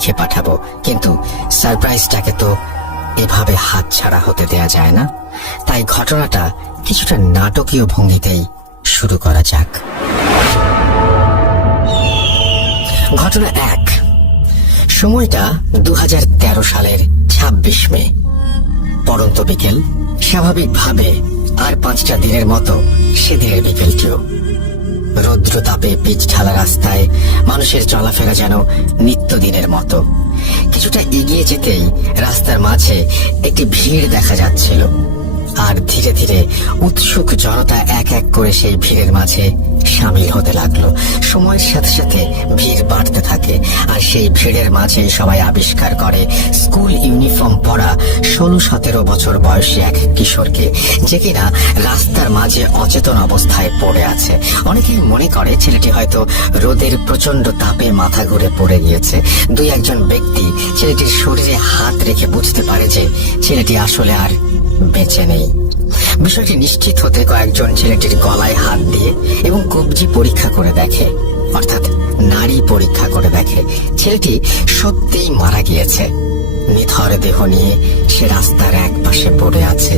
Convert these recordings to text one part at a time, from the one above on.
লিখে পাঠাবো, কিন্তু সারপ্রাইজটাকে তো এভাবে হাতছাড়া হতে দেয়া যায় না। তাই ঘটনাটা কিছুটা নাটকীয় ভঙ্গিতেই শুরু করা যাক। ঘটনা 1। সময়টা 2013 সালের 26 মে। পড়ন্ত বিকেল। স্বাভাবিকভাবে আর 5টা দিনের মতো সেদিনের বিকেলটিও। রৌদ্র তাপে পিচ ঢালা রাস্তায় মানুষের চলাফেরা যেন নিত্যদিনের মতো। কিছুটা এগিয়ে যেতেই রাস্তার মাঝে একটি ভিড় দেখা যাচ্ছিল, আর ধীরে ধীরে উৎসুক জনতা এক এক করে সেই ভিড়ের মাঝে সামিল হতে লাগলো। সময়ের সাথে সাথে ভিড় বাড়তে থাকে, আর সেই ভিড়ের মাঝে সবাই আবিষ্কার করে স্কুল ইউনিফর্ম পরা 16-17 বছর বয়সী এক কিশোরকে, যে কিনা রাস্তার মাঝে অচেতন অবস্থায় পড়ে আছে। অনেকেই মনে করে ছেলেটি হয়তো রোদের প্রচন্ড তাপে মাথা ঘুরে পড়ে গিয়েছে। 2-1 ব্যক্তি ছেলেটির শরীরে হাত রেখে বুঝতে পারে যে ছেলেটি আসলে আর বেঁচে নেই। বিষয়টি নিশ্চিত হতে কয়েকজন ছেলেটির গলায় হাত দিয়ে এবং কবজি পরীক্ষা করে দেখে, অর্থাৎ নাড়ি পরীক্ষা করে দেখে ছেলেটি সত্যিই মারা গিয়েছে। নিথর দেহ নিয়ে সে রাস্তার এক পাশে পড়ে আছে।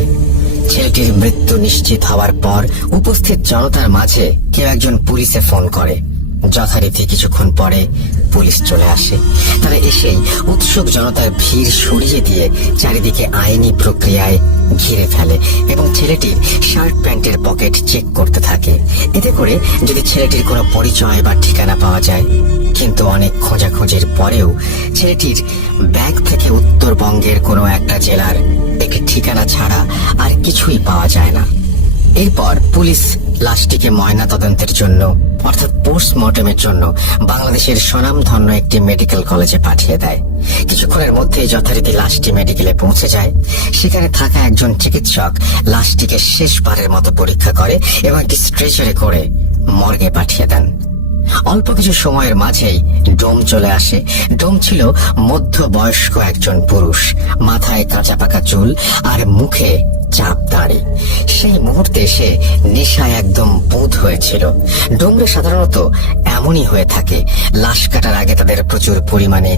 ছেলেটির মৃত্যু নিশ্চিত হওয়ার পর উপস্থিত জনতার মাঝে কেউ একজন পুলিশে ফোন করে। যথারীতি কিছুক্ষণ পরে পুলিশ চলে আসে। তারা এসেই উৎসুক জনতার ভিড় সরিয়ে দিয়ে চারিদিকে আইনি প্রক্রিয়ায় ঘিরে ফেলে এবং ছেলেটির শার্ট প্যান্টের পকেট চেক করতে থাকে, এতে করে যদি ছেলেটির কোনো পরিচয় বা ঠিকানা পাওয়া যায়। কিন্তু অনেক খোঁজাখুঁজির পরেও ছেলেটির ব্যাগ থেকে উত্তরবঙ্গের কোনো একটা জেলার একটি ঠিকানা ছাড়া আর কিছুই পাওয়া যায় না। এরপর পুলিশ লাশটিকে ময়না তদন্তের জন্য, অর্থাৎ পোস্টমর্টমের জন্য বাংলাদেশের স্বনামধন্য একটি মেডিকেল কলেজে পাঠিয়ে দেয়। কিছুক্ষণের মধ্যেই যথারীতি লাশটি মেডিকেলে পৌঁছে যায়। সেখানে থাকা একজন চিকিৎসক লাশটিকে শেষবারের মতো পরীক্ষা করে এবং একটি স্ট্রেচারে করে মর্গে পাঠিয়ে দেন। অল্প কিছু সময়ের মাঝেই ডোম চলে আসে। ডোম ছিল মধ্যবয়স্ক একজন পুরুষ, মাথায় কাঁচা পাকা চুল আর মুখে চাপ দাঁড়ি। সেই মুহূর্তে সে নেশায় একদম বুঁদ হয়েছিল। ডোমরে সাধারণত এমনই হয়ে থাকে। লাশ কাটার আগে তাদের প্রচুর পরিমাণে